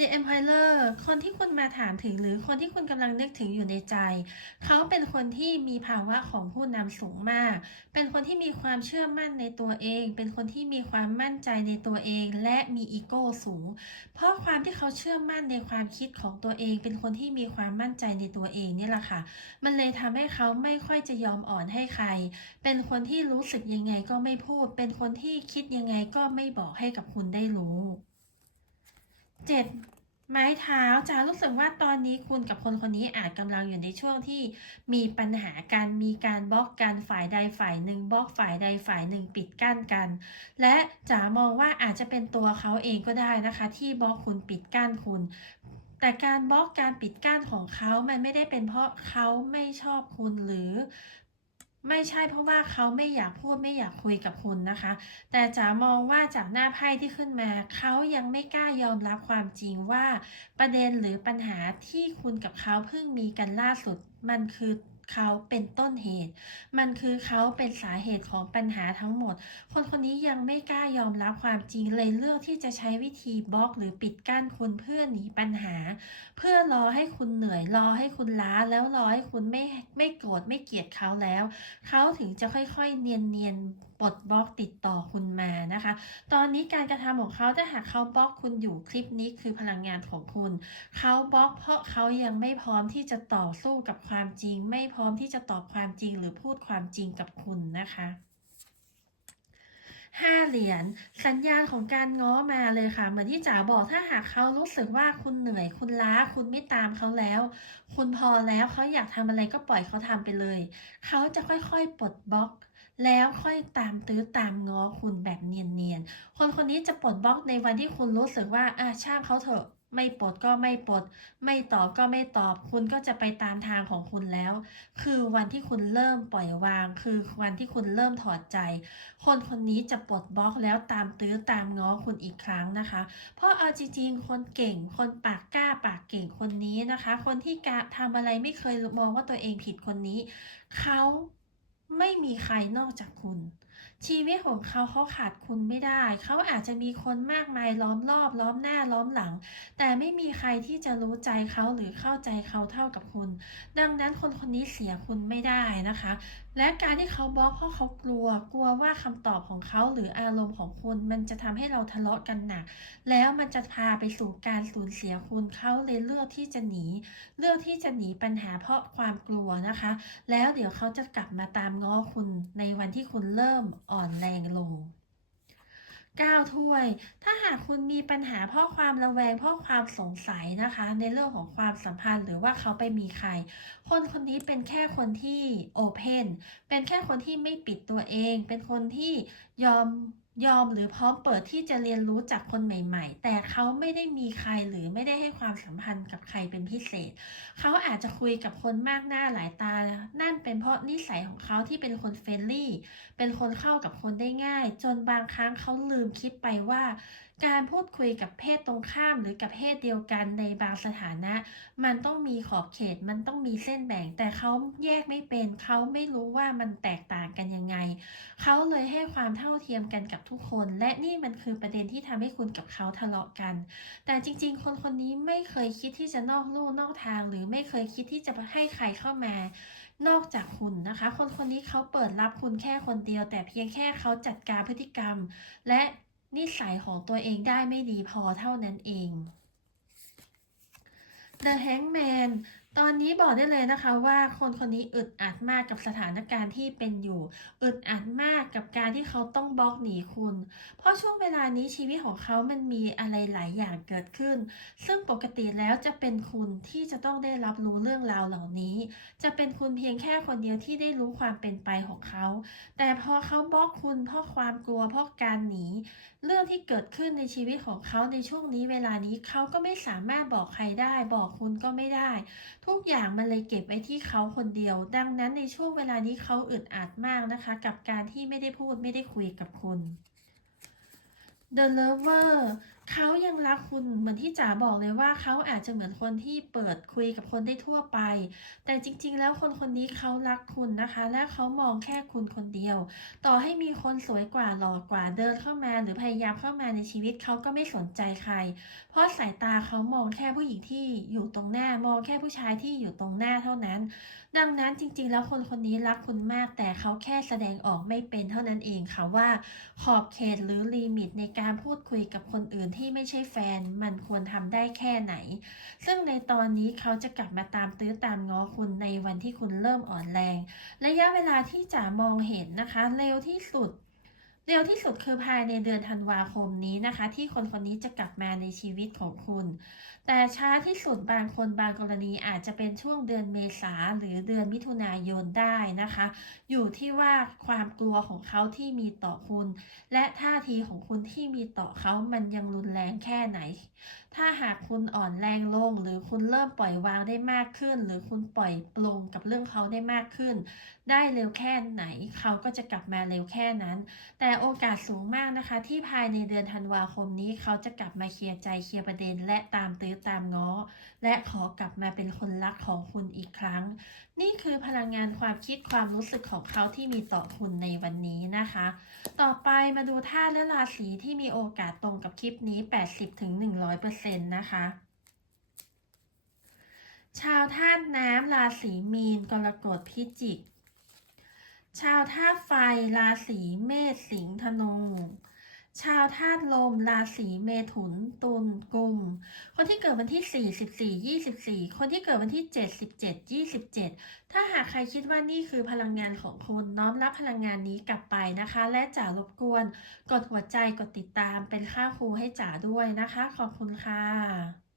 The Empirer คนที่คุณมาถามถึงหรือคนที่คุณกำลังนึกถึงอยู่ในใจ เขาเป็นคนที่มีภาวะของผู้นำสูงมาก เป็นคนที่มีความเชื่อมั่นในตัวเอง เป็นคนที่มีความมั่นใจในตัวเอง และมีอีโก้สูง เพราะความที่เขาเชื่อมั่นในความคิดของตัวเอง เป็นคนที่มีความมั่นใจในตัวเองนี่แหละค่ะ มันเลยทำให้เขาไม่ค่อยจะยอมอ่อนให้ใคร เป็นคนที่รู้สึกยังไงก็ไม่พูด เป็นคนที่คิดยังไงก็ไม่บอกให้กับคุณได้รู้ เจ็ดไม้เท้าจะรู้สึกว่าตอนนี้คุณกับคนคนนี้อาจกำลังอยู่ในช่วงที่มีปัญหาการมีการบล็อกกันฝ่ายใดฝ่ายหนึ่งบล็อกฝ่ายใดฝ่ายหนึ่งปิดกั้นกัน และจ๋ามองว่าอาจจะเป็นตัวเขาเองก็ได้นะคะ ที่บล็อกคุณปิดกั้นคุณ แต่การบล็อกการปิดกั้นของเขามันไม่ได้เป็นเพราะเขาไม่ชอบคุณหรือ ไม่ใช่เพราะว่าเขาไม่อยากพูดไม่อยากคุยกับคุณนะคะ แต่จ๋ามองว่าจากหน้าไพ่ที่ขึ้นมาเขายังไม่กล้ายอมรับความจริงว่า ประเด็นหรือปัญหาที่คุณกับเขาเพิ่งมีกันล่าสุดมันคือ เขาเป็นต้นเหตุ มันคือเขาเป็นสาเหตุของปัญหาทั้งหมด คนคนนี้ยังไม่กล้ายอมรับความจริงเลยเลือกที่จะใช้วิธีบล็อกหรือปิดกั้นคุณเพื่อหนีปัญหา เพื่อรอให้คุณเหนื่อยรอให้คุณล้าแล้วรอให้คุณไม่ไม่โกรธไม่เกลียดเขาแล้ว เขาถึงจะค่อยๆเนียนๆปลดบล็อกติดต่อคุณมานะคะ ตอนนี้การกระทำของเขาถ้าหากเขาบล็อกคุณอยู่คลิปนี้คือพลังงานของคุณ เขาบล็อกเพราะเขายังไม่พร้อมที่จะต่อสู้กับความจริงไม่พร้อมที่จะตอบความจริงหรือพูดความจริงกับคุณนะคะห้าเหรียญสัญญาณของการง้อมาเลยค่ะ เหมือนที่จ๋าบอกถ้าหากเขารู้สึกว่าคุณเหนื่อย คุณล้า คุณไม่ตามเขาแล้ว คุณพอแล้วเขาอยากทำอะไรก็ปล่อยเขาทำไปเลย เขาจะค่อยๆปลดบล็อกแล้วค่อยตามตื้อตามง้อคุณแบบเนียนๆ คนคนนี้จะปลดบล็อกในวันที่คุณรู้สึกว่าอะช่างเขาเถอะ ไม่ปลดก็ไม่ปลด ไม่ตอบก็ไม่ตอบ คุณก็จะไปตามทางของคุณแล้ว คือวันที่คุณเริ่มปล่อยวาง คือวันที่คุณเริ่มถอดใจ คนคนนี้จะปลดบล็อกแล้วตามตื้อตามง้อคุณอีกครั้งนะคะ เพราะเอาจริงๆคนเก่ง คนปากกล้าปากเก่งคนนี้นะคะ คนที่กะทำอะไรไม่เคยมองว่าตัวเองผิดคนนี้ เขาไม่มีใครนอกจากคุณ ชีวิตของเขาเขาขาดคุณไม่ได้ เขาอาจจะมีคนมากมายล้อมรอบล้อมหน้าล้อมหลัง แต่ไม่มีใครที่จะรู้ใจเขาหรือเข้าใจเขาเท่ากับคุณ ดังนั้นคนคนนี้เสียคุณไม่ได้นะคะ และการที่เขาบล็อกเพราะเขากลัว กลัวว่าคำตอบของเขาหรืออารมณ์ของคุณ มันจะทำให้เราทะเลาะกันหนัก แล้วมันจะพาไปสู่การสูญเสียคุณเขาเลยเลือกที่จะหนี เลือกที่จะหนีปัญหาเพราะความกลัวนะคะ แล้วเดี๋ยวเขาจะกลับมาตามง้อคุณในวันที่คุณเริ่มอ่อนแรงลง 9 ถ้วย ถ้าหากคุณมีปัญหาเพราะความระแวงเพราะความสงสัยนะคะ ในเรื่องของความสัมพันธ์หรือว่าเขาไปมีใคร คนคนนี้เป็นแค่คนที่โอเพนเป็นแค่คนที่ไม่ปิดตัวเอง เป็นคนที่ยอม ยอมหรือพร้อมเปิดที่จะเรียนรู้จากคนใหม่ ๆ แต่เขาไม่ได้มีใครหรือไม่ได้ให้ความสัมพันธ์กับใครเป็นพิเศษ เขาอาจจะคุยกับคนมากหน้าหลายตา นั่นเป็นเพราะนิสัยของเขาที่เป็นคนเฟรนลี่ เป็นคนเข้ากับคนได้ง่าย จนบางครั้งเขาลืมคิดไปว่า การพูดคุยกับเพศตรงข้ามหรือกับเพศเดียวกันในบางสถานะ มันต้องมีขอบเขตมันต้องมีเส้นแบ่ง แต่เขาแยกไม่เป็นเขาไม่รู้ว่ามันแตกต่างกันยังไง เขาเลยให้ความเท่าเทียมกันกับทุกคน และนี่มันคือประเด็นที่ทำให้คุณกับเขาทะเลาะกัน แต่จริง ๆ คนคนนี้ไม่เคยคิดที่จะนอกลู่นอกทาง หรือไม่เคยคิดที่จะให้ใครเข้ามานอกจากคุณนะคะ คนคนนี้เขาเปิดรับคุณแค่คนเดียว แต่เพียงแค่เขาจัดการพฤติกรรม และ นิสัยของตัวเองได้ไม่ดีพอเท่านั้นเอง The Hangman ตอนนี้บอกได้เลยนะคะว่าคนคนนี้อึดอัดมากกับสถานการณ์ที่เป็นอยู่ อึดอัดมากกับการที่เขาต้องบล็อกหนีคุณ เพราะช่วงเวลานี้ชีวิตของเขามันมีอะไรหลายอย่างเกิดขึ้น ซึ่งปกติแล้วจะเป็นคุณที่จะต้องได้รับรู้เรื่องราวเหล่านี้ จะเป็นคุณเพียงแค่คนเดียวที่ได้รู้ความเป็นไปของเขา แต่พอเขาบล็อกคุณเพราะความกลัวเพราะการหนี เรื่องที่เกิดขึ้นในชีวิตของเขาในช่วงนี้เวลานี้เขาก็ไม่สามารถบอกใครได้ บอกคุณก็ไม่ได้ทุกอย่างมันเลยเก็บไว้ที่เขาคนเดียว ดังนั้นในช่วงเวลานี้เขาอึดอัดมากนะคะ กับการที่ไม่ได้พูดไม่ได้คุยกับคุณ The Lover เขายังรักคุณเหมือนที่จ๋าบอกเลยว่าเขาอาจจะเหมือนคนที่เปิดคุยกับคนได้ทั่วไป แต่จริง ๆ แล้วคนคนนี้เขารักคุณนะคะ และเขามองแค่คุณคนเดียว ต่อให้มีคนสวยกว่าหล่อกว่าเดินเข้ามา หรือพยายามเข้ามาในชีวิตเขาก็ไม่สนใจใคร เพราะสายตาเขามองแค่ผู้หญิงที่อยู่ตรงหน้ามองแค่ผู้ชายที่อยู่ตรงหน้าเท่านั้น ดังนั้นจริง ๆ แล้วคนคนนี้รักคุณมาก แต่เขาแค่แสดงออกไม่เป็นเท่านั้นเองค่ะว่า ขอบเขตหรือลิมิตในการพูดคุยกับคนอื่นที่ไม่ใช่แฟนมันควรทำได้แค่ไหน ซึ่งในตอนนี้เขาจะกลับมาตามตื้อตามง้อคุณในวันที่คุณเริ่มอ่อนแรง ระยะเวลาที่จะมองเห็นนะคะ เร็วที่สุด เร็วที่สุดคือภายในเดือนธันวาคมนี้นะคะ ที่คนคนนี้จะกลับมาในชีวิตของคุณ แต่ช้าที่สุดบางคนบางกรณีอาจจะเป็นช่วงเดือนเมษาหรือเดือนมิถุนายนได้นะคะ อยู่ที่ว่าความกลัวของเขาที่มีต่อคุณ และท่าทีของคุณที่มีต่อเขามันยังรุนแรงแค่ไหน ถ้าหากคุณอ่อนแรงลง หรือคุณเริ่มปล่อยวางได้มากขึ้น หรือคุณปล่อยปลงกับเรื่องเขาได้มากขึ้น ได้เร็วแค่ไหน เขาก็จะกลับมาเร็วแค่นั้น แต่โอกาสสูงมากนะคะ ที่ภายในเดือนธันวาคมนี้เขาจะกลับมาเคลียร์ใจเคลียร์ประเด็น และตามตื้อตามง้อ และขอกลับมาเป็นคนรักของคุณอีกครั้ง นี่คือพลังงานความคิดความรู้สึกของเขาที่มีต่อคุณในวันนี้นะคะ ต่อไปมาดูธาตุและราศีที่มีโอกาสตรงกับคลิปนี้ 80-100%นะคะชาวธาตุน้ำราศีมีน กรกฎพิจิก ชาวธาตุไฟราศีเมษสิงห์ธนูชาวธาตุลมราศีเมถุนตุลกุม คนที่เกิดวันที่ 4 14 24 คนที่เกิดวันที่ 7 17 27 ถ้าหากใครคิดว่านี่คือพลังงานของคุณน้อมรับพลังงานนี้กลับไปนะคะ และจ๋ารบกวนกดหัวใจกดติดตามเป็นค่าครูให้จ๋าด้วยนะคะ ขอบคุณค่ะ